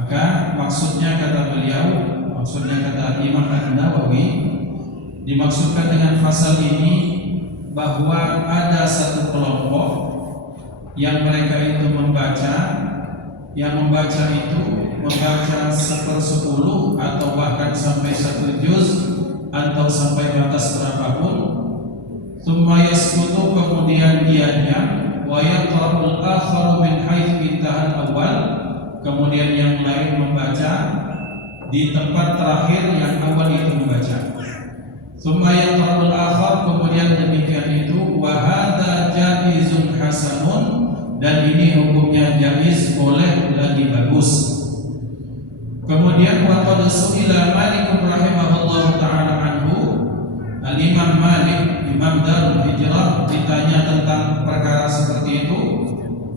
Maka maksudnya kata beliau, maksudnya kata Imam An-Nawawi, dimaksudkan dengan pasal ini bahwa ada satu kelompok yang mereka itu membaca, yang membaca itu membaca 1/10 atau bahkan sampai 1 juz atau sampai batas berapapun. Tsumma yasqutu, kemudian dia diam, wa yaqra'ul akharu min haitsu intahal awal, kemudian yang lain membaca di tempat terakhir yang awal itu membaca. Tsumma yaqra'ul akhar, kemudian demikian itu, wa hadza jaizun hasanun, dan ini hukumnya jaiz, boleh lagi bagus. Kemudian wa qad su'ila Malik rahimahullahu taala anhu, Al-Imam Malik, Imam Darul Hijrah, ditanya tentang perkara seperti itu.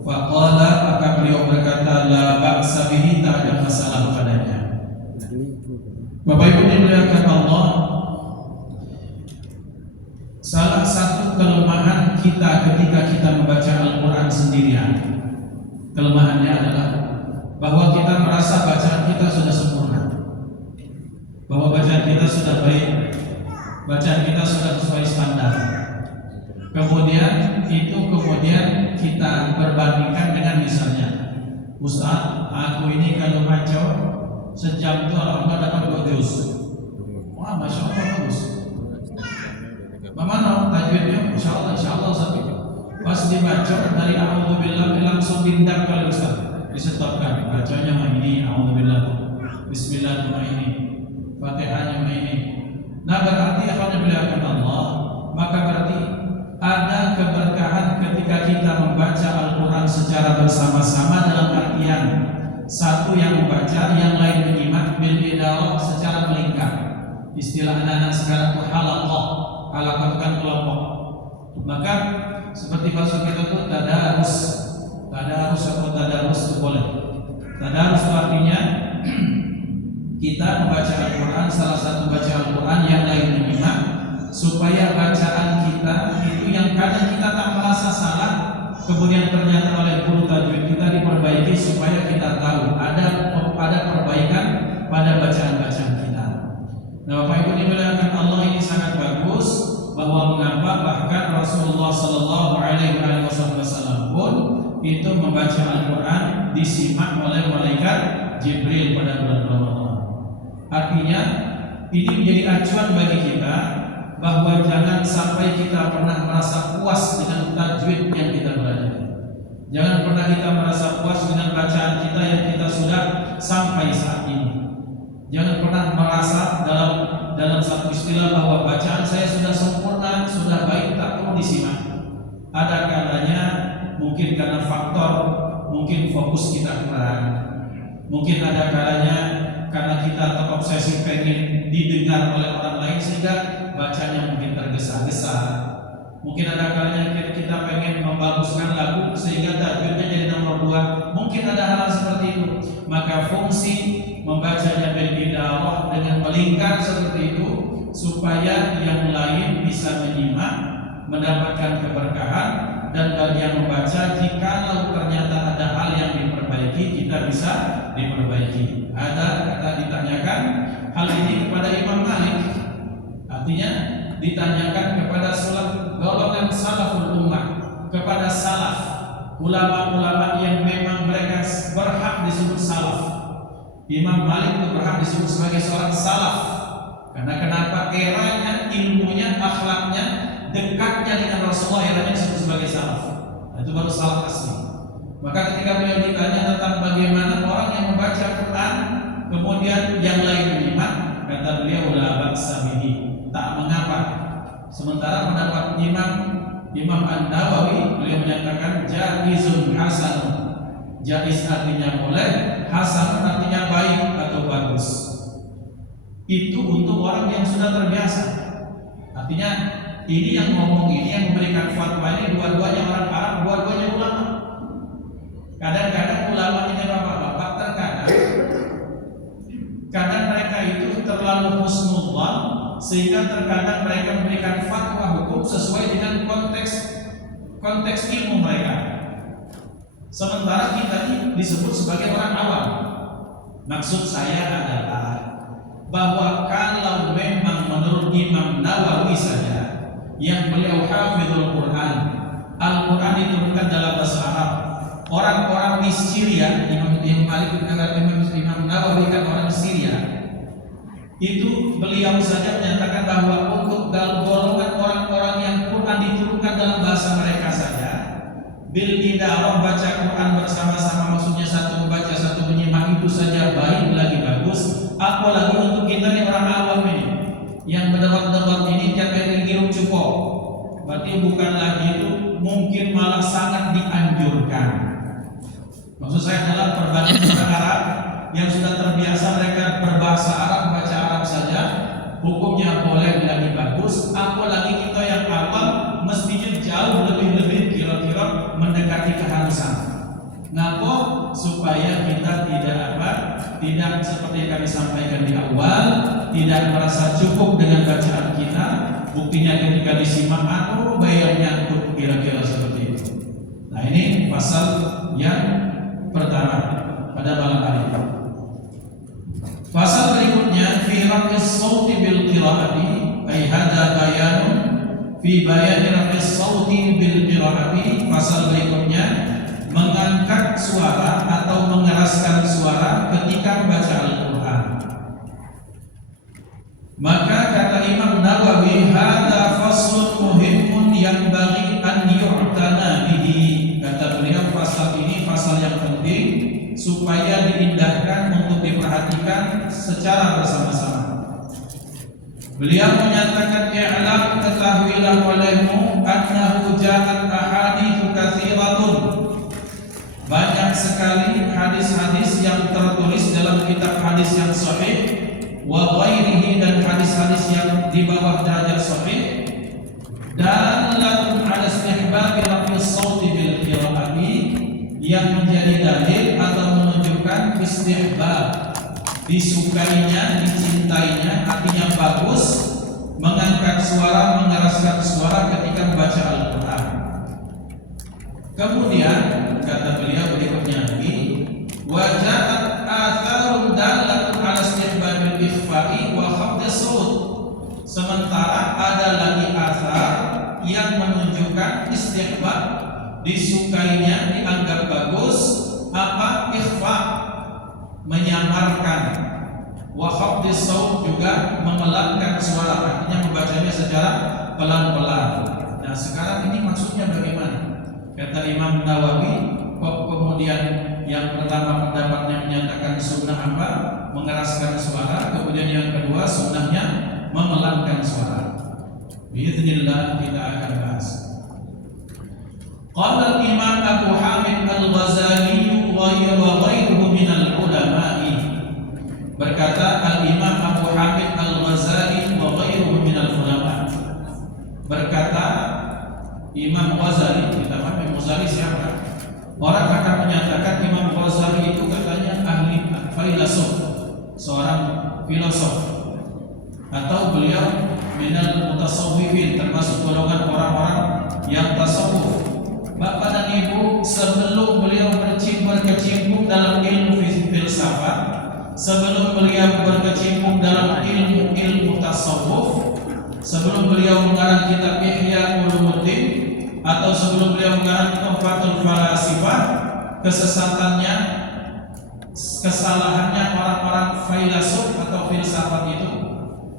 Faqala, maka beliau berkata, la ba'sa bihi, tak ada masalah padanya. Bapak Ibu dimuliakan Allah, salah satu kelemahan kita ketika kita membaca Al-Quran sendirian, kelemahannya adalah bahwa kita merasa bacaan kita sudah sempurna, bahwa bacaan kita sudah baik, bacaan kita sudah sesuai standar. Kemudian kita perbandingkan dengan misalnya, Ustaz, aku ini kalau baca sejam itu alhamdulillah dapat 2 juz. Wah, masya Allah, bagus. Bagaimana tajwidnya? Insya Allah Ustaz. Pas dibaca dari a'udzubillah langsung tindak kalau Ustaz. Disetopkan bacanya ini a'udzubillah, bismillahirrahmanirrahim, Fatihahnya ini. Nah, berarti alhamdulillah Allah, maka berarti ada keberkahan ketika kita membaca Al-Quran secara bersama-sama, dalam artian satu yang membaca, yang lain menyimak, bil idarah, secara melingkar. Istilah anak-anak sekarang itu halaqah itu kan kelompok. Maka seperti bahasa kita itu tadarus itu boleh. Tadarus itu artinya kita membaca Al-Quran, salah satu baca Al-Quran, yang lain menyimak, supaya bacaan kita itu yang kadang kita tak merasa salah, kemudian ternyata oleh guru tajwid kita diperbaiki, supaya kita tahu ada perbaikan pada bacaan-bacaan kita. Nah, Bapak Ibu dimuliakan Allah, ini sangat bagus, bahwa mengapa bahkan Rasulullah Sallallahu Alaihi Wasallam pun itu membaca Al-Quran disimak oleh malaikat Jibril pada bulan Ramadan. Artinya ini menjadi acuan bagi kita bahwa jangan sampai kita pernah merasa puas dengan tajwid yang kita belajar. Jangan pernah kita merasa puas dengan bacaan kita yang kita sudah sampai saat ini. Jangan pernah merasa dalam satu istilah bahwa bacaan saya sudah sempurna, sudah baik, tak perlu disimak. Ada kalanya mungkin karena faktor, mungkin fokus kita kurang, mungkin ada kalanya karena kita terobsesi pengen didengar oleh orang lain sehingga bacanya mungkin tergesa-gesa. Mungkin ada kalanya kita pengen membaguskan lagu sehingga tajwidnya jadi nomor 2. Mungkin ada hal seperti itu. Maka fungsi membacanya bil idarah dengan melingkar seperti itu, supaya yang lain bisa menyimak, mendapatkan keberkahan, dan bagi yang membaca, jikalau ternyata ada hal yang diperbaiki, kita bisa diperbaiki. Ada kata ditanyakan hal ini kepada Imam Malik, artinya ditanyakan kepada golongan salaful ummah, kepada salaf, ulama-ulama yang memang mereka berhak disebut salaf. Imam Malik itu berhak disebut sebagai seorang salaf. Karena kenapa? Eranya, ilmunya, akhlaknya, dekatnya dengan Rasulullah, eranya disebut sebagai salaf. Nah, itu baru salaf asli. Maka ketika beliau ditanya tentang bagaimana orang yang membaca Quran kemudian yang lain menyimak, kata beliau, la ba'sa bihi, tak mengapa. Sementara pendapat Imam An-Nawawi, beliau menyatakan jaizun hasan. Jaiz artinya boleh, hasan artinya baik atau bagus. Itu untuk orang yang sudah terbiasa. Artinya ini yang ngomong ini, yang memberikan fatwa ini, dua-duanya orang Arab, dua-duanya ulama. Kadang-kadang ulama ini bapak-bapak, kadang mereka itu terlalu husnullah, sehingga terkadang mereka memberikan fatwa hukum sesuai dengan konteks ilmu mereka. Sementara kita ini disebut sebagai orang awam. Maksud saya adalah bahwa kalau memang menurut Imam Nawawi saja yang beliau hafizul Quran, Al-Quran diturunkan dalam bahasa Arab. Orang-orang di Syria, Imam Nawawi kan orang Syria, itu beliau saja menyatakan bahwa untuk golongan orang-orang yang Quran diturunkan dalam bahasa mereka saja, bil idarah baca Quran bersama-sama, maksudnya satu membaca satu menyimak, itu saja baik lagi bagus. Apalagi untuk kita nih orang awam ini yang mendapat ini tiap hari ngirum cukup, berarti bukan lagi itu, mungkin malah sangat dianjurkan. Maksud saya adalah perbandingan orang Arab yang sudah terbiasa mereka berbahasa Arab, baca Arab saja, hukumnya boleh lagi bagus. Apalagi kita yang awam mestinya jauh lebih kira-kira mendekati keharusan. Ngapa? Supaya kita tidak seperti yang kami sampaikan di awal, tidak merasa cukup dengan bacaan kita. Buktinya ketika disimak atau bayarnya untuk kira-kira seperti itu. Nah, ini pasal yang pertama pada malam hari ini. Pasal berikutnya fi raf'is sauti bil qiraati, ay hadza bayanun fi bayani raf'is sauti bil qiraati. Pasal berikutnya mengangkat suara atau mengeraskan suara ketika membaca Al-Qur'an. Maka kata Imam Nawawi, hadza faslun muhimmun yanbaghi an yu'tana bihi. Kata beliau, pasal ini pasal yang penting supaya diindahkan untuk diperhatikan secara bersama-sama. Beliau menyatakan, i'lam, ketahuilah olehmu, annahu ja'at ahaditsu katsiratun. Banyak sekali hadis-hadis yang tertulis dalam kitab hadis yang sahih, wa ghairihi, dan hadis-hadis yang di bawah derajat sahih, dalatun ala istihbab raf'is sauti bil qiraati, yang menjadi dalil atau menunjukkan istihbab, disukainya, dicintainya, artinya bagus mengangkat suara, mengeraskan suara ketika membaca Al-Quran. Kemudian kata beliau berikutnya lagi, waja'at atharun dalatun ala istihbabil ikhfa'i wa khafdis saut. Sementara ada lagi athar yang menunjukkan istihbab, disukainya, dianggap bagus apa? Ikhfa, menyamarkan, wa khafdis saut, juga memelankan suara, artinya membacanya secara pelan-pelan. Nah, sekarang ini maksudnya bagaimana? Kata Imam Nawawi, kok kemudian yang pertama pendapatnya menyatakan sunnah apa? Mengeraskan suara. Kemudian yang kedua sunnahnya memelankan suara. Bismillah kita akan bahas. Qala Imam Abu Hamid Al-Ghazali wa ghairuhu min al-ulama'i. Berkata Al-Imam Abu Hamid Al-Ghazali wa ghairuhu min al-ulama'. Berkata Imam Ghazali, kita paham Ghazali siapa? Orang akan menyatakan Imam Ghazali itu katanya ahli filosof, seorang filosof, atau beliau minal mutasawwifin, termasuk golongan orang-orang yang tasawuf. Bapak dan Ibu, sebelum beliau berkecimpung dalam ilmu filsafat, sebelum beliau berkecimpung dalam ilmu tasawuf, sebelum beliau mengarang kitab Ihya Ulumuddin, atau sebelum beliau mengarang Tuhfatul Falasifah, kesesatannya, kesalahannya orang-orang filosof atau filsafat itu,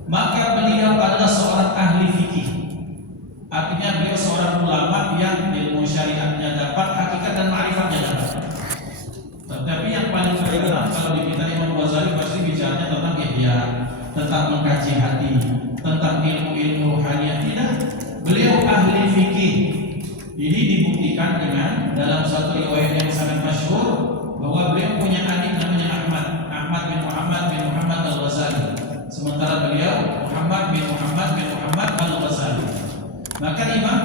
maka beliau adalah seorang ahli fikih. Artinya beliau seorang ulama yang ilmu syariatnya dapat, hakikat dan ma'rifatnya dapat. Tetapi yang paling terkenal kalau diminta Imam Ghazali pasti bicaranya tentang ihya, tentang mengkaji hati, tentang ilmu-ilmu rohaniah. Tidak, beliau ahli fikih. Ini dibuktikan dengan dalam satu riwayat yang sangat masyhur bahwa beliau punya adik namanya Ahmad bin Muhammad Al-Ghazali. Sementara beliau Muhammad bin Muhammad Al-Ghazali. Maka Imam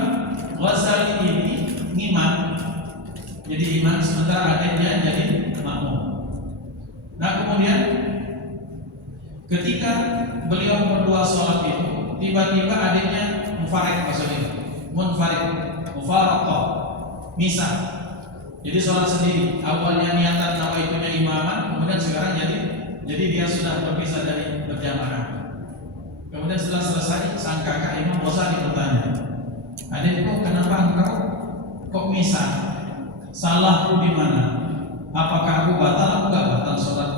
Ghazali ini ngimam, jadi imam, sementara adiknya jadi makmum. Nah, kemudian ketika beliau berdua sholat itu, tiba-tiba adiknya mufaraqah, misah. Jadi sholat sendiri. Awalnya niatan nawaitunya imaman, kemudian sekarang jadi Jadi dia sudah berpisah dari berjamaah. Kemudian setelah selesai, sang kakak Imam Ghazali bertanya, adikku, kenapa engkau kok misah? Salahku di mana? Apakah aku batal? Aku gak batal sholat.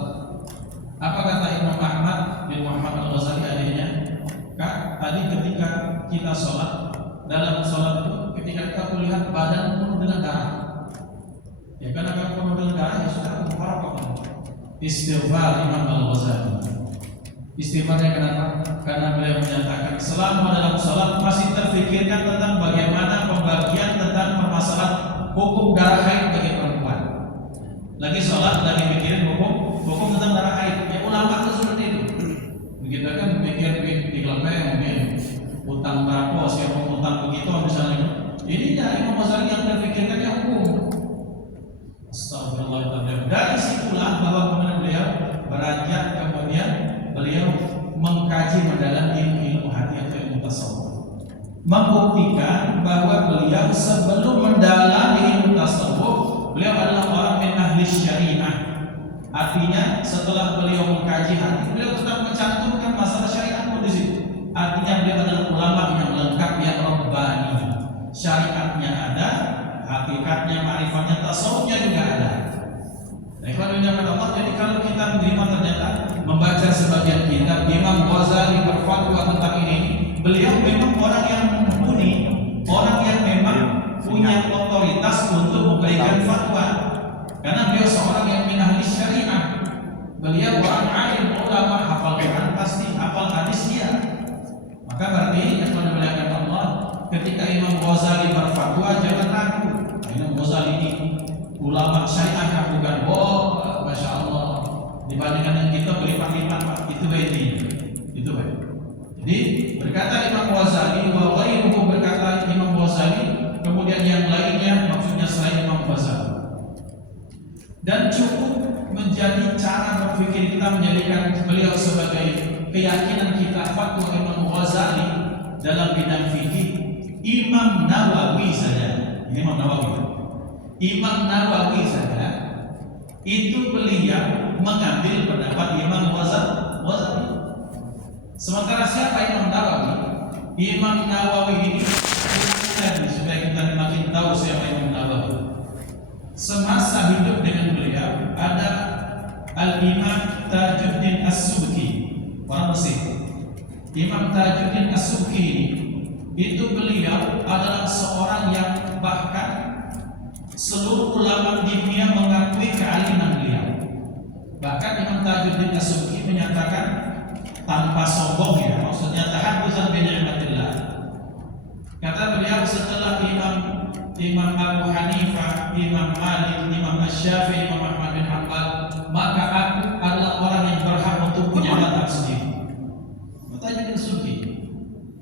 Apa kata Imam Ahmad bin Muhammad Al-Ghazali adiknya? Kak, tadi ketika kita sholat, dalam sholat itu ketika kita melihat badan penuh dengan darah. Ya karena kalau penuh dengan darah ya sudah mufaraqah. Istighfar Imam Al-Ghazali. Istighfarnya kenapa? Karena beliau menyatakan selama dalam sholat masih terfikirkan tentang bagaimana pembagian tentang permasalahan hukum darah haid bagi perempuan. Lagi sholat, lagi mikirin hukum tentang darah haid. Ya ulama itu seperti itu. Begitu kan mikir di kelemeng, utang berapa, siapa utang begitu misalnya. Ini dari Imam Ghazali yang terfikirkan yang hukum. Astagfirullahaladzim. Dari situlah bahwa kemudian beliau beranjak, kemudian beliau mengkaji mendalam ilmu hati atau ilmu tasawuf, membuktikan bahwa beliau sebelum mendalami ilmu tasawuf beliau adalah orang min ahli syariah. Artinya setelah beliau mengkaji hati, beliau tetap mencantumkan masalah syariat pun di situ. Artinya beliau adalah ulama yang lengkap, yang rabbani. Syariatnya ada, hakikatnya, ma'rifatnya, tasawufnya juga ada. Jadi kalau kita menerima ternyata membaca sebagian kitab Imam Ghazali berfatwa tentang ini, beliau memang orang yang mumpuni, orang yang memang punya otoritas untuk memberikan fatwa. Karena beliau seorang yang min ahli syariah. Beliau orang alim, ulama, hafal Quran pasti, hafal hadis dia. Maka berarti yang dimuliakan Allah, ketika Imam Ghazali berfatwa jangan ragu. Imam Ghazali ini ulama syariah bukan, masya Allah, dibandingkan dengan kita berlipat-lipat, itu baik ini, itu baik. Jadi berkata Imam Ghazali, wa ghairuhu, berkata Imam Ghazali, kemudian yang lainnya maksudnya selain Imam Ghazali. Dan cukup menjadi cara berpikir kita menjadikan beliau sebagai keyakinan kita fatwa Imam Ghazali dalam bidang fikih. Imam Nawawi saja, Imam Nawawi saja itu beliau mengambil pendapat Imam Ghazali. Sementara siapa Imam Nawawi? Imam Nawawi ini supaya kita makin tahu siapa Imam Nawawi. Semasa hidup dengan beliau ada Al-Imam Tajuddin As-Subki, orang Mesir. Imam Tajuddin As-Subki itu beliau adalah seorang yang bahkan seluruh ulama di dunia mengakui kealiman beliau. Bahkan Imam Tajuddin As-Subki menyatakan tanpa sombong ya, maksudnya tahaddusan bi ni'matillah. Kata beliau setelah Imam Abu Hanifah, Imam Malik, Imam Asy-Syafi'i, Imam Ahmad bin Hanbal, maka aku adalah orang yang berhak untuk punya mazhab sendiri. Tajuddin As-Subki.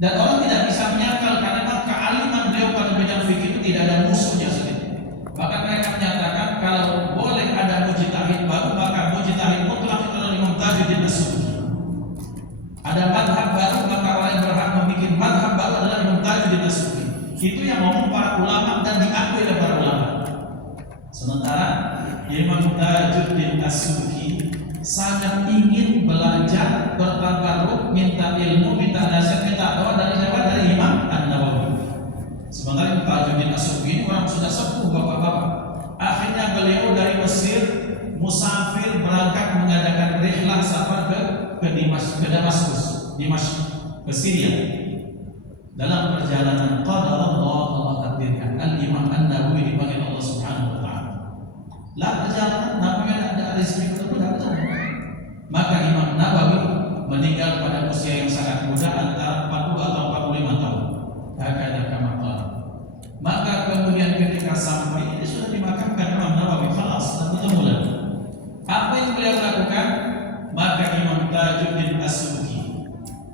Dan orang tidak bisa menyangkal karena kealiman beliau pada bidang fikih itu tidak ada musuhnya sendiri. Bahkan mereka menyatakan kalau boleh ada mujtahid baru, maka mujtahid mutlak itu adalah Imam Tajuddin As-Subki. Ada madhab baru, maka orang yang berhak membuat madhab baru adalah Imam Tajuddin As-Subki. Itu yang ngomong para ulama dan diakui oleh para ulama. Sementara Imam Tajuddin As-Subki sangat ingin belajar, bertabarruk, minta ilmu, minta nasihat, minta doa dari siapa? Dari Imam An-Nawawi. Sementara Imam Tajuddin As-Subki orang sudah sepuh bapak-bapak. Akhirnya beliau dari Mesir musafir berangkat mengadakan rihlah safar ke Damaskus, ke Syria. Dalam perjalanan Allah takdirkan Al-Imam An-Nawawi dipanggil Allah Subhanahu wa taala. Lah perjalanan namanya ada rezeki itu benar. Maka Imam Nawawi meninggal pada usia yang sangat muda, antara 40 atau 45 tahun. Hakada kama qala. Maka kemudian ketika sampai ini sudah dimakamkan Imam Nawawi, khalas, dan bertemu lagi. Apa yang beliau lakukan? Maka Imam Tajuddin As-Subki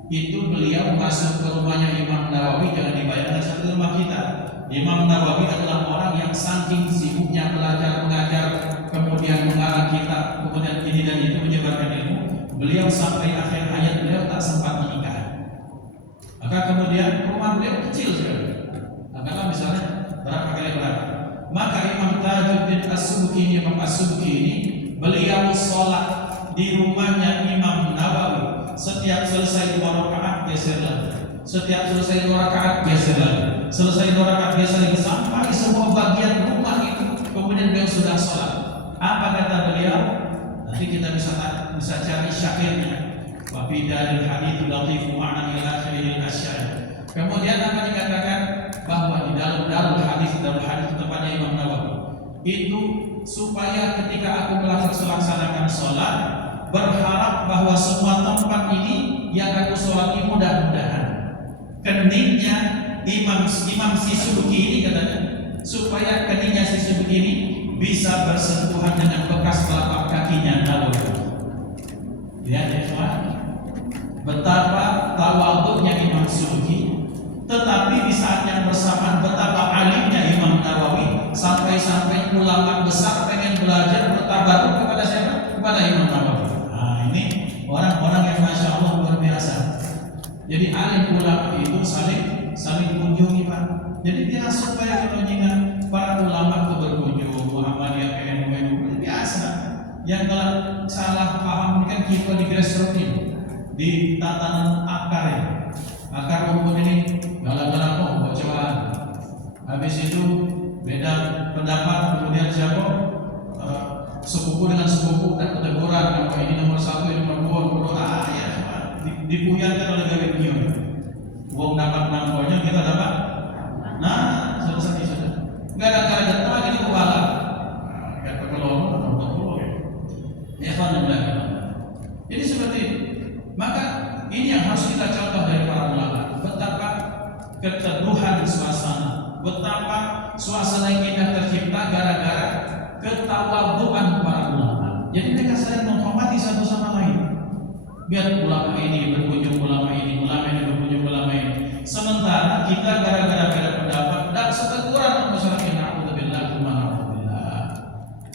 itu beliau masuk ke rumahnya Imam Nawawi, jangan dibayangkan seperti rumah kita. Imam Nawawi adalah orang yang saking sibuknya belajar, mengajar, kemudian mengarang kitab, kemudian ini dan itu menyebarkan ilmu. Beliau sampai akhir hayat beliau tak sempat menikah. Maka kemudian rumah beliau kecil sekali. Agaklah misalnya berapa kali berapa. Maka Imam Tajuddin As-Subki ini beliau sholat di rumahnya Imam Nawawi. Setiap selesai 2 rakaat geser lagi. Setiap selesai 2 rakaat geser lagi. Selesai 2 rakaat geser lagi sampai semua bagian rumah itu kemudian beliau sudah sholat. Apa kata beliau? Nanti kita bisa cari syairnya. Wa fi dalil hadits latif ma'na ila akhiril asy'. Kemudian apa dikatakan? Bahwa di dalam darul hadis tempatnya Imam Nawawi itu supaya ketika aku melaksanakan sholat berharap bahwa semua tempat ini yang aku sholati mudah-mudahan keningnya Imam si Subki ini katanya supaya keningnya si Subki ini bisa bersentuhan dengan bekas telapak kakinya Nawawi. Lihat ya teman, betapa tawadhu'nya Imam Subki. Tetapi di saat yang bersamaan betapa alimnya Imam Nawawi sampai-sampai ulama besar pengen belajar bertabaruk kepada siapa? Kepada Imam Nawawi. Nah ini orang-orang yang masya Allah luar biasa. Jadi alim ulama itu saling kunjungi Pak. Jadi dia supaya kita ingat para ulama itu berkunjung Muhammadiyah PNU biasa. Yang kalau salah paham kan kita di grassroots di tatanan akar ya. Akar rumput ini galang-galang bocor. Habis itu beda pendapat kemudian siapa sepupu dengan sepupu dan keteguran kalau ini nomor 1 ini nomor 2 ya dipuyankan oleh gawe nyium. Wong dapat nangkonya kita dapat. Nah selesai sudah. Gara-gara datang ini kepala. Kayak pekelon atau pekelon. Ya kan lagi. Jadi seperti itu. Maka ini yang harus kita contoh dari para ulama. Betapa keteduhan suasana, betapa suasana yang indah tercipta gara-gara ketawadhuan para ulama. Jadi mereka saling menghormati satu sama lain. Biar ulama ini berkunjung ulama ini berkunjung ulama ini. Sementara kita gara-gara beda pendapat dan seteguran masyarakat na'udzubillah subhanallah.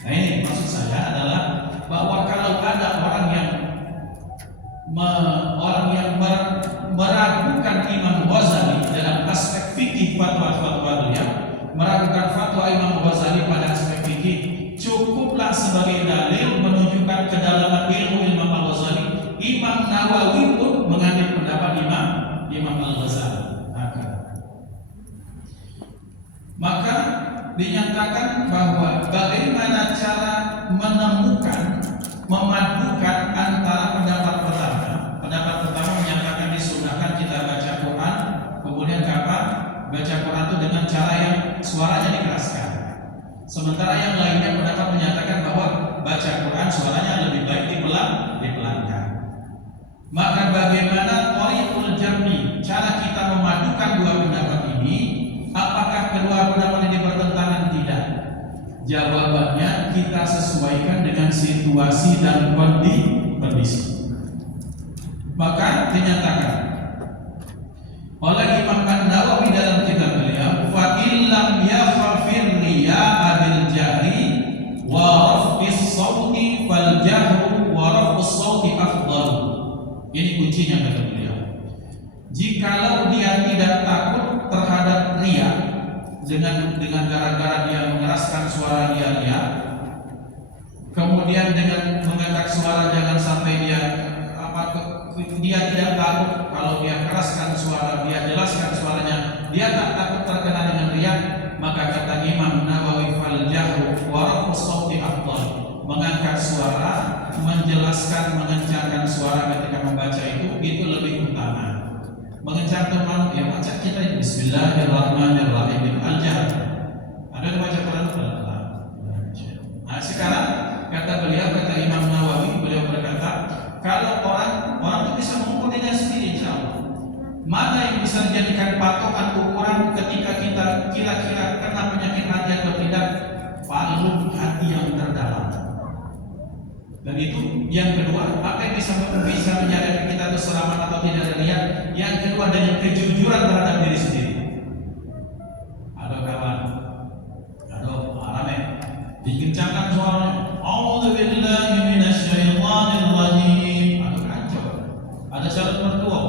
Nah ini maksud saya adalah bahwa kalau ada orang yang meragukan Imam Ghazali dalam aspek fikih fatwa-fatwa dia, meragukan fatwa Imam Ghazali pada aspek fikih, cukuplah sebagai dalil menunjukkan kedalaman ilmu Imam Al-Ghazali. Imam Nawawi pun mengambil pendapat Imam Al-Ghazali. Maka dinyatakan bahwa bagaimana cara memadukan antara pendapat pertama. Pendapat pertama menyatakan disunahkan kita baca Quran, kemudian kapan baca Quran itu dengan cara yang suaranya dikeraskan. Sementara yang lainnya pendapat menyatakan bahwa baca Quran suaranya lebih baik dipelankan. Maka bagaimana thariqul jam'i, cara kita memadukan dua pendapat ini? Apakah kedua pendapat ini bertentangan? Tidak. Jawabannya kita sesuaikan dengan situasi dan kondisi. Maka dinyatakan oleh Imam An-Nawawi dalam kitab beliau, fa illam yakhafir riya'a bil jahri wa raf'is sauti fal jahru wa raf'us sauti afdal. Ini kuncinya kata beliau. Jikalau dia tidak takut terhadap riya dengan gara-gara dia mengeraskan suara dia, kemudian dengan mengangkat suara jangan sampai dia tidak takut kalau dia keraskan suara, dia jelaskan suaranya, dia tak takut terkena dengan riya, maka kata Imam Nawawi fal jahru wa raf'us sauti afdal. Mengangkat suara, menjelaskan, mengencangkan suara ketika membaca itu lebih utama. Mengencangkan malu ya baca kita ini Bismillahirrahmanirrahim al-jahr. Ada yang baca Quran pelan-pelan. Nah sekarang kata beliau, kata Imam Nawawi, beliau berkata kalau orang itu bisa mengukur dirinya sendiri insyaallah. Mana yang bisa dijadikan patokan ukuran ketika kita kira-kira kena penyakit hati atau tidak? Palung hati yang terdalam. Dan itu yang kedua, apa yang bisa menjaga kita itu selamat atau tidak dari riya? Yang kedua dengan kejujuran terhadap diri sendiri. Ada kawan, ada rame, dikencangkan suaranya. A'udzubillahi minasyaitonir rajim. Ada kacau. Ada calon mertua.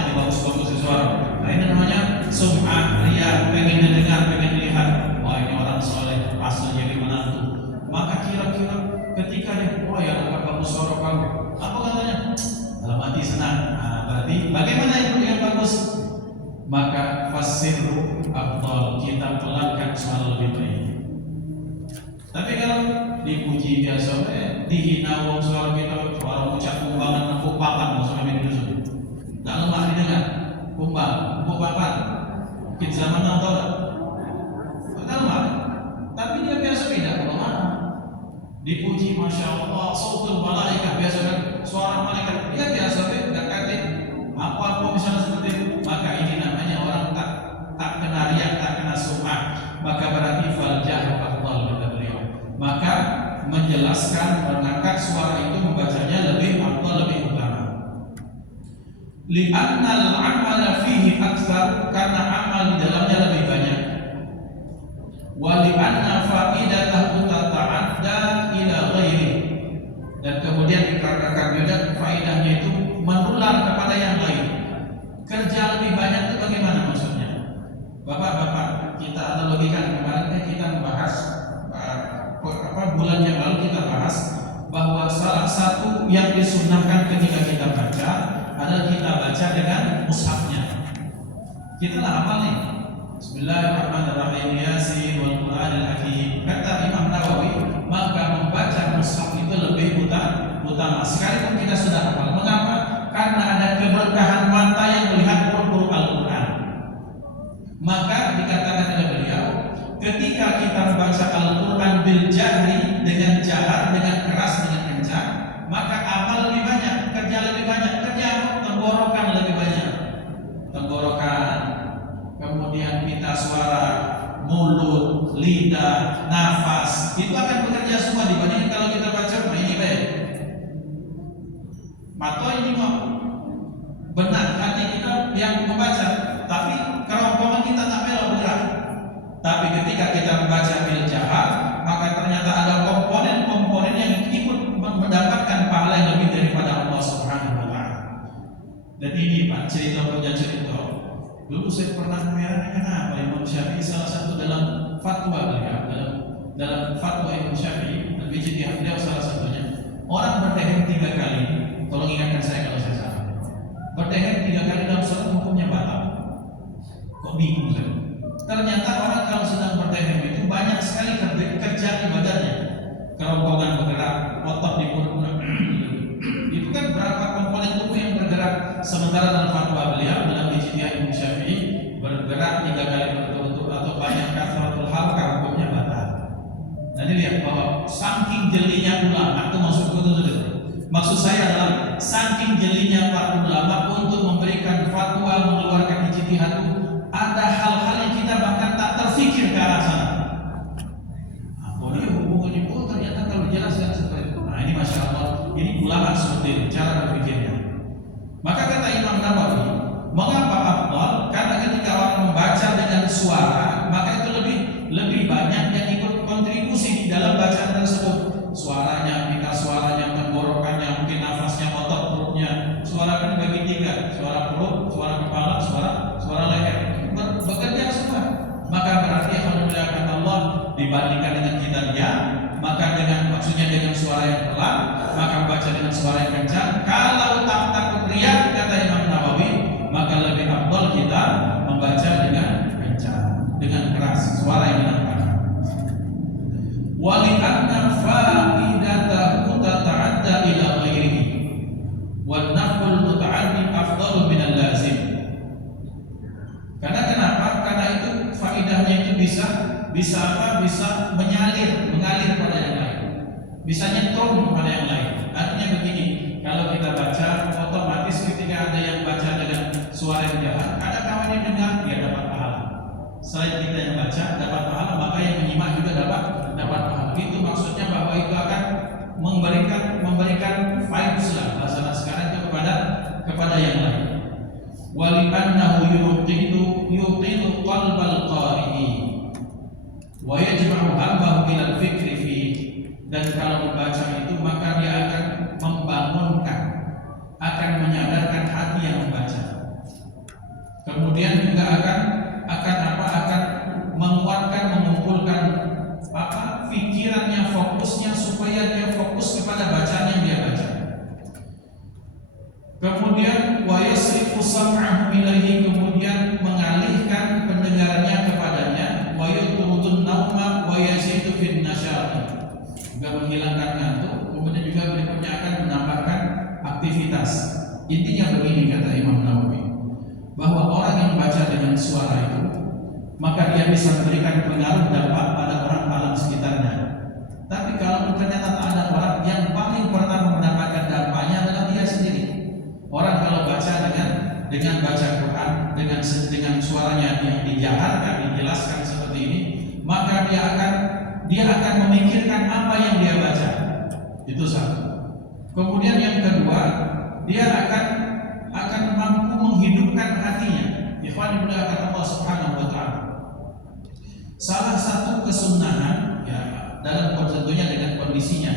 Ini bagus suara. Nah ini namanya sum'ah, riya, pengen dengar, pengen lihat. Wah ini orang soleh, asal jadi menantu. Maka kira-kira ketika dia, oh ya dapat bagus suara kamu, Berarti bagaimana itu yang bagus? Maka fasirru afdal, kita pelankan suara lebih baik. Tapi kalau dipuji biasa, dihina wong suara kita, suara ucap kumbangan nempuk papan, maksudnya begitu. Tak lemah didengar, kumbang, nempuk papan. Mungkin zaman now tahu tak lemah, tapi dia biasa tidak lemah. Dipuji, masya Allah, sautul malaikat, biasa kan suara malaikat, dia biasa tidak katik apa misalnya seperti itu. Maka ini namanya orang tak kena riak, tak kena sum'ah. Maka berarti fal jahru afdal, kata beliau. Maka menjelaskan, mengangkat suara itu, membacanya lebih afdal, lebih utama. Li'anna al-amala fihi aktsar, karena amal di dalamnya lebih banyak. Wa li'anna fa'idatahu tata'adda ila ghairi, dan kemudian dikarenakan juga faedahnya itu menular kepada yang lain. Kerja lebih banyak itu bagaimana maksudnya? Bapak-bapak, kita analogikan kemarin kita membahas bulan yang lalu kita bahas bahwa salah satu yang disunnahkan ketika kita baca adalah kita baca dengan mushafnya. Kita lah hafal nih. Bismillahirrahmanirrahim, Yasin wal Qur'anil Hakim. Kata Imam Nawawi, maka membaca mushaf itu lebih utama. Sekalipun kita sudah hafal. Mengapa? Karena ada keberkahan mata yang melihat huruf Al-Quran. Maka dikatakan oleh beliau, ketika kita membaca Al-Quran bil jahri, dengan jahar, dengan keras, dengan kencang, maka amal lebih banyak, kerja lebih banyak. Kerja tenggorokan lebih banyak, tenggorokan, kemudian pita suara, mulut, lidah, nafas, itu akan bekerja semua dibandingkan kalau kita baca. Nah ini baik. Mata ini mau benar hati kita yang membaca, tapi kerongkongan kita tak belok bergerak. Tapi ketika kita membaca bil jahar, maka ternyata ada komponen-komponen yang ikut mendapatkan pahala yang lebih daripada Allah Subhanahu wa taala. Dan ini Pak, cerita punya cerita. Dulu saya pernah mengenai kenapa Imam Syafi'i salah satu dalam fatwa beliau, dalam fatwa Imam Syafi'i dan ijtihad beliau salah satunya, orang berdehem 3 kali. Tolong ingatkan saya kalau saya salah. Berdehem 3 kali dalam sholat hukumnya batal. Kok bingung saya? Ternyata orang kalau sedang berdehem itu banyak sekali kerja ibadahnya. Kerongkongan bergerak, otot di perut itu kan berapa komponen tubuh yang bergerak. Sementara dalam fatwa beliau, dalam ijtihad Imam Syafi'i, bergerak 3 kali berturut-turut atau banyak kasratul halqah hukumnya batal. Nanti lihat bahwa saking jelinya ulama itu maksud saya adalah saking jelinya para ulama untuk memberikan fatwa, mengeluarkan ijtihad itu, ada hal-hal yang kita bahkan tak terfikir ke arah sana. Ini hubungannya, ternyata kalau dijelaskan seperti itu. Nah ini masya Allah, ini ulama seperti itu cara berpikirnya. Maka kata Imam Nawawi, mengapa afdal? Karena ketika orang membaca dengan suara, maka itu lebih banyak yang ikut kontribusi di dalam bacaan tersebut. Suaranya, pita suaranya, tenggorokannya, mungkin nafasnya, otot perutnya. Suara kan bagi 3, suara perut, suara kepala, suara leher. Bekerja semua. Maka berarti alhamdulillah kata Allah, dibandingkan dengan kita diam, maka maksudnya dengan suara yang pelan, maka baca dengan suara yang kencang. Kalau tak takut riak, kata Imam Nawawi, maka lebih afdal kita membaca dengan kencang, dengan keras, suara yang lantang. Wali'anna fa'idatahu tata'adda ila ghairihi wan naf'ul muta'addi afdalu minal lazim. Karena kenapa? Karena itu faedahnya itu bisa mengalir pada yang lain, bisa nyetrum pada yang lain. Artinya begini, kalau kita baca, otomatis ketika ada yang baca dengan suara yang jahat, ada kawan yang dengar, dia dapat pahala. Selain kita yang baca dapat pahala, maka yang menyimak juga dapat pahala. Itu maksudnya bahwa itu akan memberikan vibes lah bahasa sekarang itu kepada yang lain. Wali'annahu yutilu qalbal qari'i wa yajma'u hambahu ilal fikri fi. Dan kalau membaca itu maka dia akan membangunkan, akan menyadarkan hati yang membaca. Kemudian juga akan menguatkan, mengumpulkan pikirannya, fokusnya, supaya dia fokus kepada bacaan yang dia baca. Kemudian wa yasrifu sam'ahu ilaihi, kemudian mengalihkan pendengarannya kepadanya, wa yutudun nauma wa yazidu fin nasyati, juga menghilangkan ngantuk, kemudian juga berikutnya akan menambahkan aktivitas. Intinya begini kata Imam Nawawi, bahwa orang yang membaca dengan suara itu maka dia bisa memberikan pengaruh dampak pada orang alam sekitarnya. Tapi kalau ternyata tak ada orang, yang paling pertama mendapatkan dampaknya adalah dia sendiri. Orang kalau baca dengan baca Quran dengan suaranya yang dijaharkan, dijelaskan seperti ini, maka dia akan memikirkan apa yang dia baca. Itu satu. Kemudian yang kedua, dia akan mampu menghidupkan hatinya. Ikhwan dimuliakan Allah Subhanahu wa taala. Salah satu kesunahan ya dalam tentunya dengan kondisinya.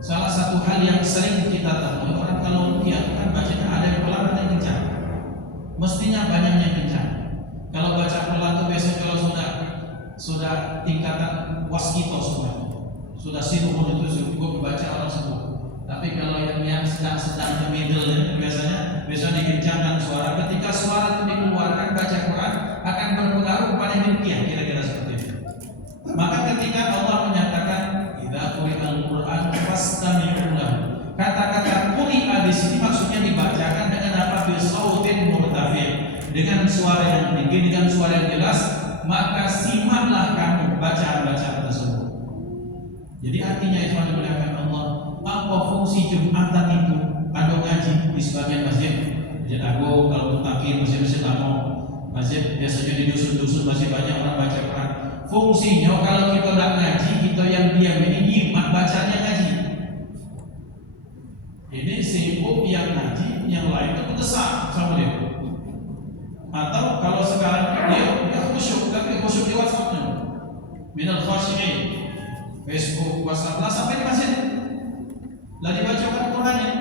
Salah satu hal yang sering kita temui orang kalau ruqyah kan bacanya ada yang pelan ada yang kencang. Mestinya banyak yang kencang. Kalau baca pelan itu biasanya kalau sudah tingkatan waskito sudah sinuhun itu cukup baca orang semua. Tapi kalau yang sedang middle biasanya dikencangkan suara. Ketika suara itu dikeluarkan baca Quran akan berpengaruh pada ruqyah, kira-kira seperti itu. Maka ketika Allah menyatakan idza quri'al Qur'an fastami'u lahu, kata-kata quri'a di sini maksudnya dibacakan dengan apa? Bi sautin murtafi', dengan suara yang tinggi, dengan suara yang jelas, maka simaklah kamu bacaan-bacaan tersebut. Jadi artinya ikhwan dimuliakan Allah, apa fungsi Jumatan itu? Ada ngaji di sebagian masjid agung, kalau mutakin masjid-masjid lama, masjid biasanya di dusun-dusun masih banyak orang baca Quran. Fungsinya kalau kita tidak ngaji, kita yang diam ini nyimak bacanya ngaji. Ini sibuk yang ngaji, yang lain itu mendesak sama dia. Atau kalau sekarang dia khusyuk, tapi khusyuk di WhatsApp-nya. Minal khasyi'in, Facebook, WhatsApp, lah sampai di masjid. Lah dibacakan Quran ini.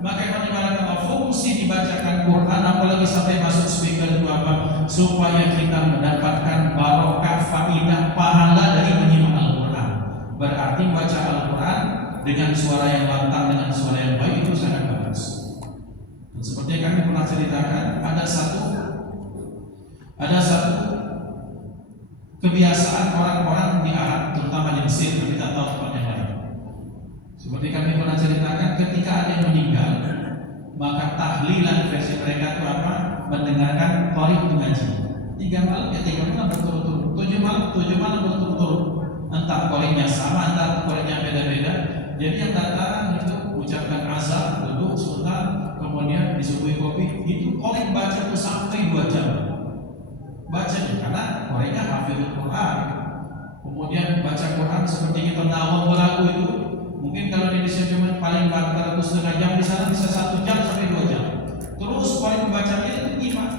Maka yang dimana fungsi dibacakan Quran, apalagi sampai masuk speaker itu apa? Supaya kita mendapatkan barokah, faidah, pahala dari menyimak Al-Quran. Berarti baca Al-Quran dengan suara yang lantang, dengan suara yang baik itu sangat bagus. Dan seperti yang kami pernah ceritakan, ada satu kebiasaan orang-orang di Arab, terutama di Mesir, kita tahu tempat yang lain. Seperti kami pernah ceritakan, ketika ada yang meninggal, maka tahlilan versi mereka itu apa? Mendengarkan qari mengaji. 3 malam berturut-turut, 7 malam berturut-turut. Entah qarinya sama, entah qarinya beda-beda. Jadi yang datang itu ucapkan azan, duduk sebentar, kemudian disuguhi kopi. Itu qari baca itu sampai 2 jam. Bacanya karena qarinya hafizul Quran. Kemudian baca Quran seperti kita nawam berlaku itu. Mungkin kalau di Indonesia cuma paling banter itu setengah jam, di sana bisa 1 jam sampai 2 jam. Terus paling bacanya itu nyimak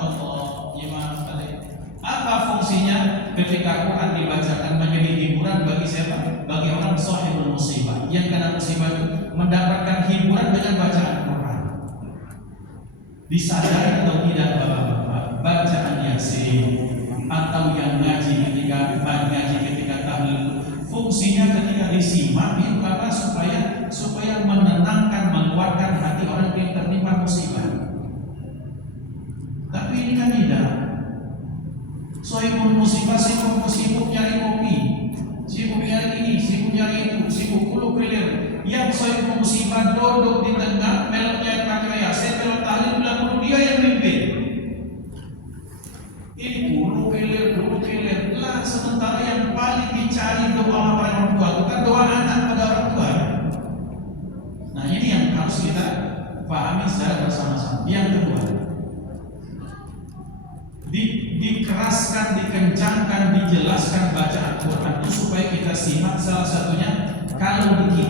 Allah, nyimak tadi. Apa fungsinya? Ketika Quran dibacakan menjadi hiburan bagi siapa? Bagi orang sahibul musibah yang kena musibah itu mendapatkan hiburan dengan bacaan Quran. Disadari atau tidak bapak-bapak, bacaan Yasin atau yang ngaji ketika tahlil, fungsinya ketika disimak itu apa? Supaya menenangkan, menguatkan hati orang yang tertimpa musibah. Tapi ini kan tidak. Sahibul musibah sibuk nyari kopi, sibuk nyari ini, sibuk nyari itu, sibuk puluh kelir. Yang sahibul musibah duduk di tengah, meloknya pakai Yasin, melok tahlil bilang dia yang mimpin. Ini puluh kelir lah, sementara yang paling dicari doa orang tua bukan doa anak pada orang tua. Nah ini yang harus kita pahami secara bersama-sama. Yang kedua, dikeraskan, dikencangkan, dijelaskan bacaan Quran itu supaya kita simak. Salah satunya kalau di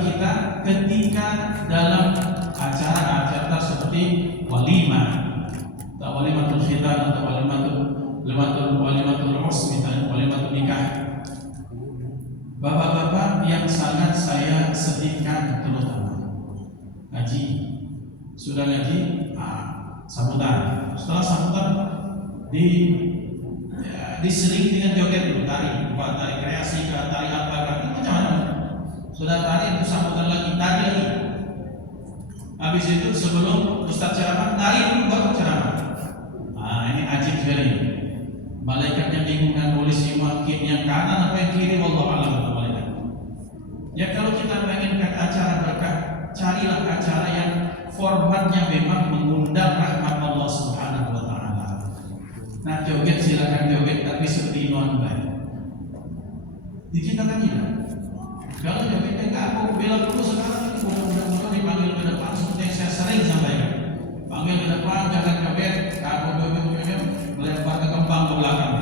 kita ketika dalam acara-acara seperti walimah, walimatul khitan atau walimatul urs, misalnya walimatul nikah. Bapak-bapak yang sangat saya sedihkan, terutama ngaji, sudah ngaji, sambutan. Setelah sambutan diselingi dengan joget dulu, tari kreasi, tari apa, macam-macam. Sudah tari itu sambutan lagi, tari lagi. Habis itu sebelum Ustaz ceramah, lari dulu baru ceramah. Nah, ini ajib sekali. Malaikat yang lingkungan nulis makin yang kanan apa yang kiri, wallahu a'lam. Ya kalau kita menginginkan acara berkah, carilah acara yang formatnya memang mengundang rahmat Allah Subhanahu wa taala. Nah, joget silakan joget, tapi seperti non baik. Di kita kan tidak. Kalau jogetnya enggak, aku bilang dulu sekarang ini mudah-mudahan dipanggil ke depan seperti yang saya sering sampaikan. Panggil ke depan, jangan joget, aku joget melempar ke kembang ke belakang.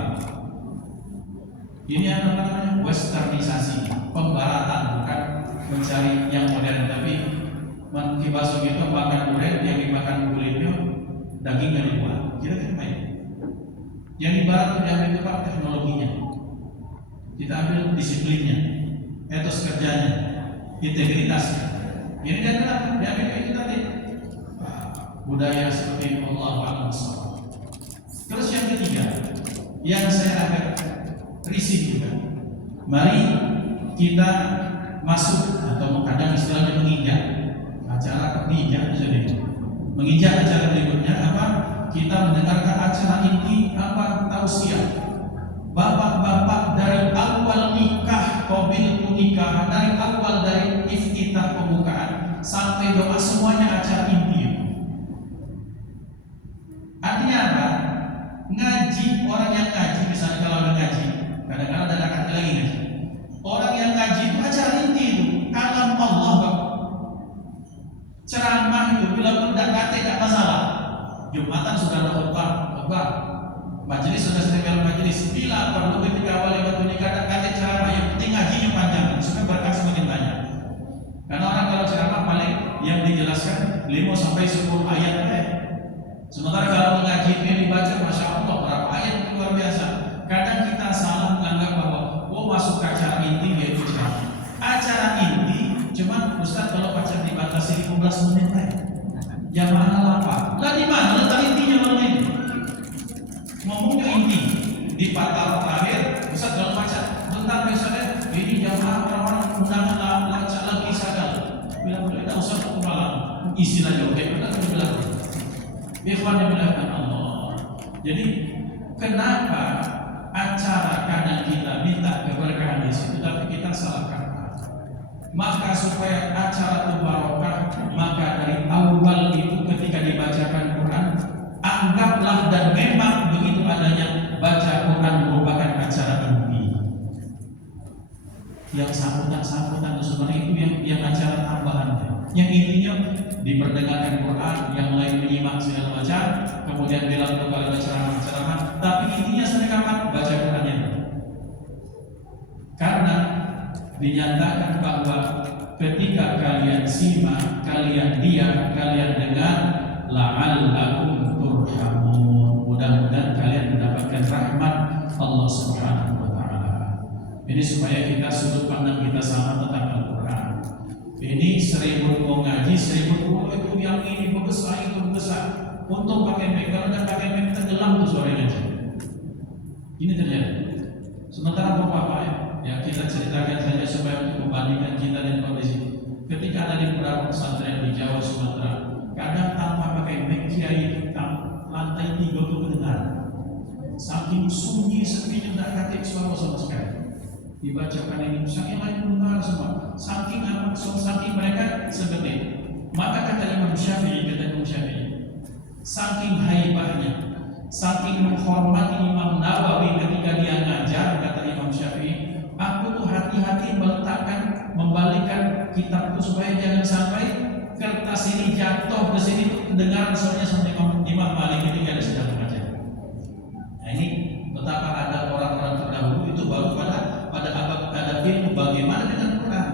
Ini apa namanya? Westernisasi, pembaratan, bukan mencari yang modern, tapi kibaso itu makan durian yang dimakan kulitnya dagingnya dibuat. Kita terima ya. Yang di barat itu diambil tempat teknologinya, kita ambil disiplinnya, etos kerjanya, integritasnya. Ini dan kenapa diambil itu tadi budaya seperti Allah Akbar. Terus yang ketiga, yang saya agak risih juga, mari kita masuk atau kadang istilahnya menginjak acara ketiga jadi menginjak acara berikutnya apa? Kita mendengarkan acara inti apa? Tausiah. Bapak-bapak dari awal nikah, qabil nikah, dari awal dari iftitah pembukaan sampai doa semuanya acara inti. Artinya apa? Ngaji, orang yang ngaji misalnya kalau ada ngaji, kadang-kadang ada rakaat lagi ngaji. Orang yang ngaji itu acara inti itu, kalam Allah, Pak. Ceramah itu bila tidak kate tidak masalah. Jumatan sudah ada khutbah, majelis sudah setengah majelis. Bila perlu ketika awal waktu nikah dan kate ceramah, yang penting ngajinya panjang supaya berkah semakin banyak. Karena orang kalau ceramah paling yang dijelaskan 5 sampai 10 ayat. Sementara kalau mengaji itu yang dibaca, masya Allah berapa ayat itu luar biasa. Kadang kita salah menganggap bahwa masuk ke acara inti yaitu ceramah. Acara inti cuma Ustaz kalau pacar dibatasi 15 menit aja. Jamaah apa? Lah di mana letak intinya malam ini? Ngomongnya inti di patar terakhir Ustaz kalau pacar bentar misalnya ini jamaah orang-orang undangan lancar lagi sadar. Bilang tidak usah malam istilah jauh kita bilang. Ikhwan yang dimuliakan Allah. Jadi kenapa acara kadang kita minta keberkahan di situ, tapi kita salah kata. Maka supaya acara itu barokah, maka dari awal itu ketika dibacakan Quran, anggaplah dan memang begitu adanya baca Quran merupakan acara inti. Yang sambutan sebenarnya itu yang acara tambahannya. Yang intinya diperdengarkan Quran, yang lain menyimak segala macam, kemudian bilang kembali ceramah, tapi intinya sampai kapan baca Qurannya? Karena dinyatakan bahwa ketika kalian simak, kalian diam, kalian dengar, la'allakum turhamun. Mudah-mudahan kalian mendapatkan rahmat Allah Subhanahu wa taala. Ini supaya kita sudut pandang kita sama tentang Al-Quran. Ini 1000 mau ngaji, 1000 itu yang ini besar itu besar. Untuk pakai mic, kalau tidak pakai mic tenggelam tuh suara ngaji. Ini terjadi. Sementara bapak ya kita ceritakan saja supaya untuk membandingkan kita dan kondisi. Ketika ada di beberapa pesantren di Jawa Sumatera, kadang tanpa pakai mic kiai lantai 3 itu kedengaran. Saking sunyi sepinya tidak katik suara sama sekali. Dibacakan ini, saking lain mendengar semua. Saking amat, saking mereka seperti. Maka kata Imam Syafi'i, saking haibahnya, saking menghormati Imam Nawawi ketika dia ngajar, kata Imam Syafi'i, aku tuh hati-hati meletakkan, membalikkan kitab itu supaya jangan sampai kertas ini jatuh ke sini kedengaran suaranya sampai Imam Malik ketika dia sedang mengajar. Nah ini betapa ada orang-orang terdahulu itu baru pada abad ilmu bagaimana dengan Quran.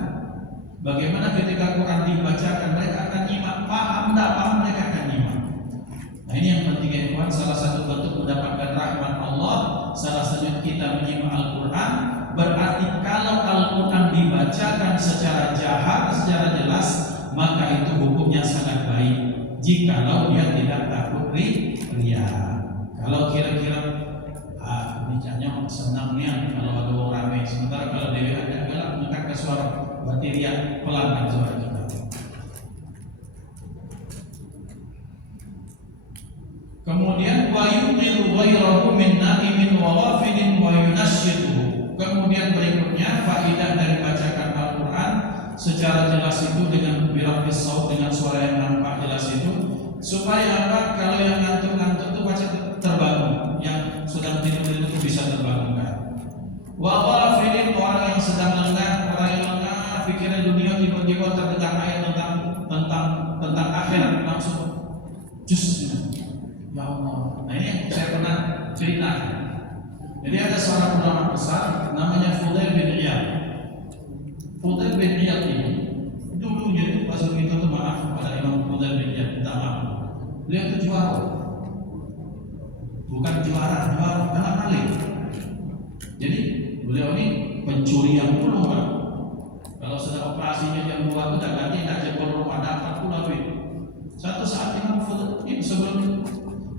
Bagaimana ketika Quran dibacakan mereka akan nyimak, paham tidak paham mereka akan nyimak. Nah ini yang penting ya kawan, salah satu bentuk mendapatkan rahmat Allah, salah satunya kita menyimak Al-Quran. Berarti kalau Al-Quran dibacakan secara jahat, secara jelas, maka itu hukumnya sangat baik. Jikalau dia tidak takut riya. Kalau kira-kira bicaranya senangnya kalau ada orang ramai, sementara kalau dia agak galak mengangkat suara, berarti dia pelan suara kita. Kemudian wa yuqiru ghairahu min na'imin wa ghafilin wa yunashshiduhu. Kemudian berikutnya faidah dari bacakan Al-Qur'an secara jelas itu dengan birafis shaut, dengan suara yang nampak jelas itu, supaya apa? Kalau yang ngantuk-ngantuk itu baca terbangun, yang sedang tidur itu bisa terbangunkan. Wa ghafilin, orang yang sedang lengah, orang yang lengah pikiran dunia, tiba-tiba terdengar ayat tentang akhirat, langsung jus. Ya Allah. Nah ini yang saya pernah cerita. Jadi ada seorang ulama besar namanya Fudail bin Iyad. Fudail bin Iyad ini dulunya itu pas begitu tuh, maaf pada Imam Fudail bin Iyad, minta maaf. Beliau itu juara. Bukan juara dalam maling. Jadi beliau ini pencuri yang puluh, Pak. Kalau sudah operasinya jam 2 udah ganti, tak jebol rumah, dapat pula duit. Satu saat Imam Fudail ini sebelum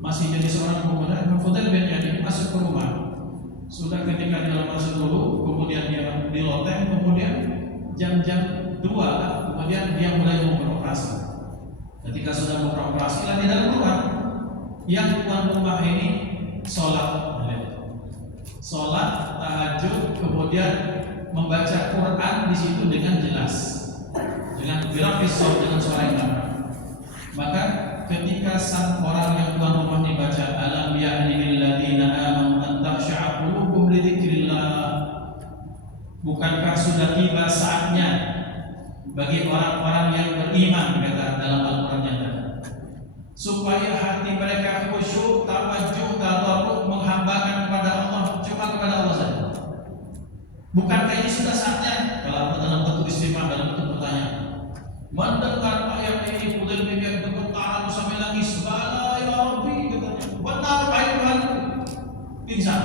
masih jadi seorang pemuda, Imam Fudail bin Iyad ini masuk ke rumah. Sudah ketika dia masuk dulu, kemudian dia di loteng, kemudian jam 2 kemudian dia mulai mau beroperasi. Ketika sudah mau beroperasi lagi dalam rumah, yang tuan rumah ini sholat tahajud, kemudian membaca Quran di situ dengan jelas, dengan grafis, dengan suara yang nampak. Maka ketika sang orang yang tuan rumah dibaca alam ya'ni lil ladzina amanu an takhsha'a qulubuhum li dzikrillah, bukankah sudah tiba saatnya bagi orang-orang yang beriman, kata dalam Al-Qur'an yang tadi, supaya hati mereka khusyuk, tawajuh, tadarruk, menghambakan kepada Allah, cuma kepada Allah saja. Bukankah ini sudah saatnya? Kalau dalam bentuk istifham, dalam bentuk pertanyaan. Mendengar ayat ini Fudail bin Iyad bergetar sampai nangis. Bala ya Rabbi, katanya. Benar wahai Tuhanku. Pingsan.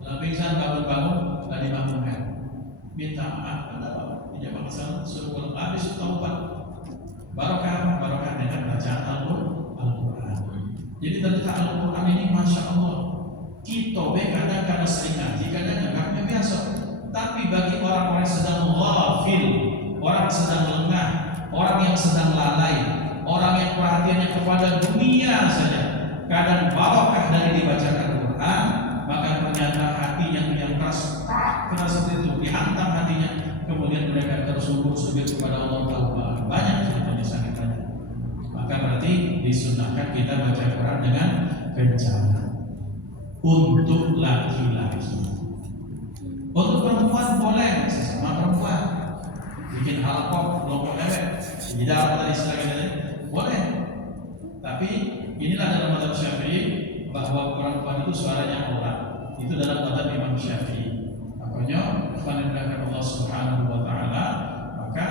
Setelah pingsan bangun-bangun, sudah dibangunkan. Minta maaf kepada Allah. Tidak masalah, suruh pulang. Habis taubat. Barokah dengan bacaan Al-Qur'an. Jadi tentang Al-Qur'an ini, masya Allah, kita kadang-kadang sering ngaji, kadang-kadang biasa. Tapi bagi orang-orang yang sedang ghafil, orang sedang lengah, orang yang sedang lalai, orang yang perhatiannya kepada dunia saja, kadang barokah dari dibacakan Quran, maka ternyata hatinya yang keras seperti itu, dihantam hatinya, kemudian mereka tersungkur-sungkur kepada Allah Ta'ala. Banyak ceritanya, sangat banyak. Maka berarti disunahkan kita baca Quran dengan kencang. Untuk laki-laki. Untuk perempuan boleh, sesama perempuan bikin halaqah, kelompok ewek, tidak tadi sebagainya, boleh. Tapi inilah dalam mazhab Syafi'i bahwa perempuan itu suaranya aurat. Itu dalam mazhab Imam Syafi'i. Makanya kepada Allah Subhanahu wa taala, maka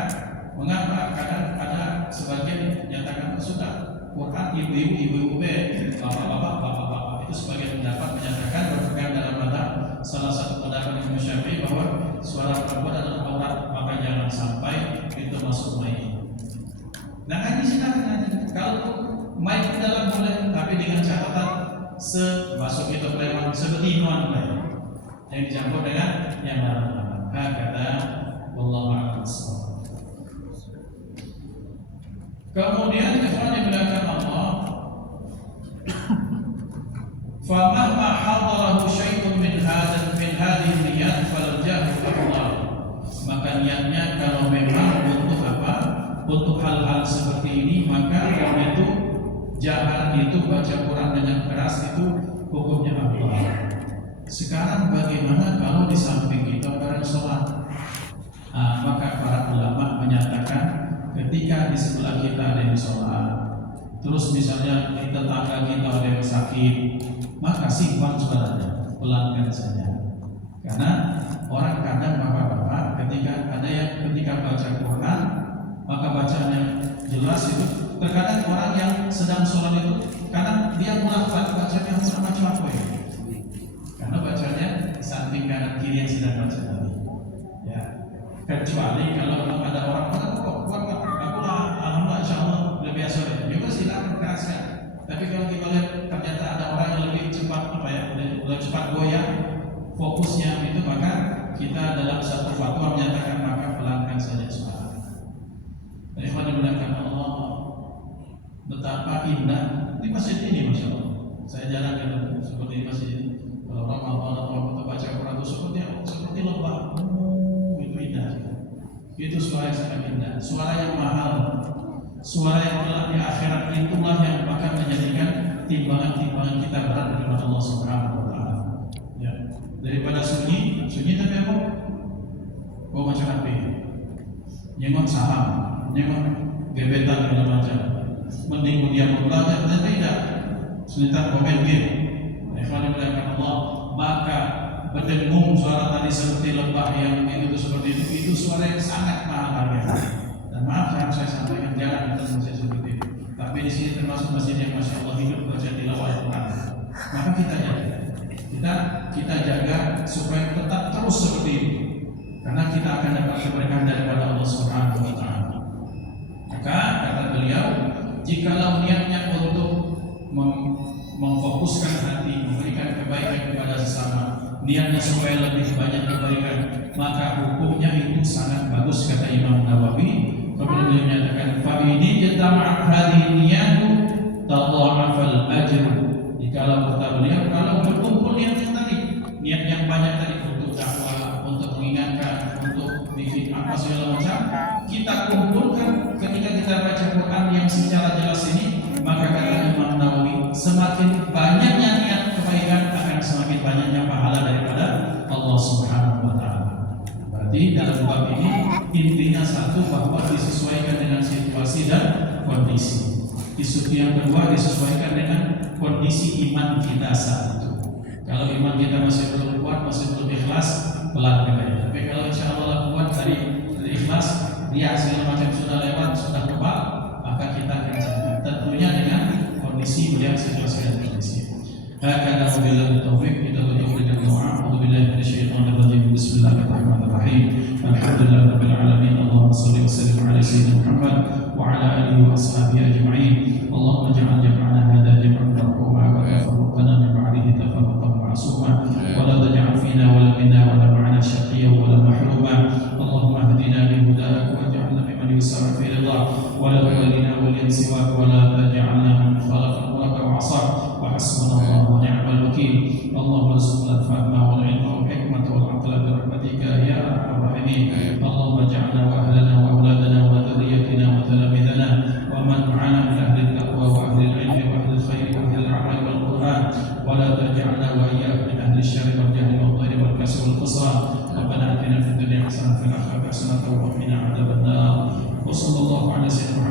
mengapa kadang ada sebagian menyatakan sudah Quran ibu-ibu, bapak-bapak itu sebagian pendapat menyatakan berpegang dalam mazhab salah satu pendapat Imam Syafi'i bahwa suara perempuan adalah aurat, maka jangan sampai itu masuk mic. Nah kan silakan, kalau mic dalam boleh, tapi dengan catatan masuk itu preman sebetinuan yang dicampur dengan yang lain. Kata wallahu a'lam. Kemudian ikhwan yang dimuliakan Allah, famahma hadarahu syai'un min hadhihi niyat faljahu afdal. Maka niatnya kalau memang untuk apa? Untuk hal-hal seperti ini, maka kalau itu jahat itu baca Quran dengan keras itu hukumnya afdal. Sekarang bagaimana kalau di samping kita bareng sholat? Maka para ulama menyatakan ketika di sebelah kita ada yang sholat, terus misalnya di tetangga kita ada yang sakit, maka simpan suaranya, pelankan saja. Karena orang kadang bapak-bapak ketika ada yang ketika baca Quran, maka bacaannya jelas itu. Terkadang orang yang sedang sholat itu, kadang dia mulafat bacanya macam apa ya? Karena bacanya di samping kanan kiri yang sedang baca tadi. Ya, kecuali kalau memang ada orang kuat, alhamdulillah insyaallah lebih asal juga silakan keraskan. Tapi kalau kita lihat ternyata ada orang yang lebih cepat lebih cepat goyang fokusnya itu, maka kita dalam satu fatwa menyatakan maka pelankan saja suara. Ikhwan dimuliakan Allah, betapa indah di masjid ini, masya Allah. Saya jarang ketemu seperti di masjid ini. Kalau Ramadan atau waktu baca Quran itu seperti lembah, itu indah. Itu suara yang sangat indah, suara yang mahal, suara yang kelak di akhirat itulah yang akan menjadikan timbangan-timbangan kita berat di hadapan Allah Subhanahu wa taala. Ya, daripada sunyi tapi apa? Oh macam apa? Nyengon saham, nyengon gebetan segala macam. Mending dia belajar dan tidak sebentar komen game. Ikhwan yang dimuliakan Allah, maka berdengung suara tadi seperti lembah yang itu seperti itu suara yang sangat mahal harganya. Dan maaf yang saya sampaikan jarang kita masih seperti itu. Tapi di sini termasuk masjid yang masya Allah hidup baca tilawah Al-Quran. Maka kita jaga supaya tetap terus seperti itu. Karena kita akan dapat keberkahan daripada Allah Subhanahu wa taala. Maka kata beliau, jikalau niatnya untuk memfokuskan hati, memberikan kebaikan kepada sesama, niatnya supaya lebih banyak kebaikan, maka hukumnya itu sangat bagus, kata Imam Nawawi. Kemudian beliau menyatakan, fa ini jatama' hadhihi niyatu tadha'afal ajr. Jikalau kata beliau, kalau berkumpul niatnya tadi, niat yang banyak tadi untuk dakwah, untuk mengingatkan, untuk bikin apa segala macam, kita kumpulkan ketika kita baca Quran yang secara jelas ini, maka kata Imam Nawawi, semakin banyaknya niat kebaikan akan semakin banyaknya pahala daripada Allah Subhanahu wa taala. Berarti dalam bab ini intinya satu, bahwa disesuaikan dengan situasi dan kondisi. Isu yang kedua, disesuaikan dengan kondisi iman kita saat itu. Kalau iman kita masih belum kuat, masih belum ikhlas, pelan saja. Tapi kalau insya Allah kuat dari ikhlas, dia segala macam sudah lewat, sudah kebal, maka kita akan jaga. Tentunya dengan kondisi yang situasi dan kondisi. Hakana wabillahi taufiq. Kita berikan doa. A'udzubillahi minasyaitonir rajim. Bismillahirrahmanirrahim. Alhamdulillahirabbil alamin. Allahumma shalli wa sallim ala sayyidina Muhammad wa ala alihi wa ashabihi ajma'in. Allahumma ij'al jam'ana hadha jam'an marhuman wa tafarraqana min ba'dihi tafarraqan ma'suman wa la taj'al fina wa la minna wa la ma'ana shaqiyyan wa la mahruma. Allahumma hdina bi hudaaka waj'alna mimman yusarru fi ridhaak wa la tuwallina waliyan siwaak wa la taj'alna min khalaqaka wa 'asaak wa hasbunallahu wa ni'mal wakeel. Allahumma arzuqna al-fahma wal 'ilma wal hikmata wal 'aqla bi rahmatika ya arhamar rahimin. Allahumma ij'alna wa ahlana wa awladana wa dhurriyyatina wa talamidana wa man ma'ana min ahli at-taqwa wa ahli al-'ilmi wa ahli al-khair wa ahli al-'amal wal Qur'an wa la taj'alna wa iyyahum min ahli asy-syarri wal jahli wal dhari wal kasri wal khusran. Rabbana atina fid dunya hasanatan wa fil akhirati hasanatan wa qina adzabannar. Wa sallallahu ala sayyidina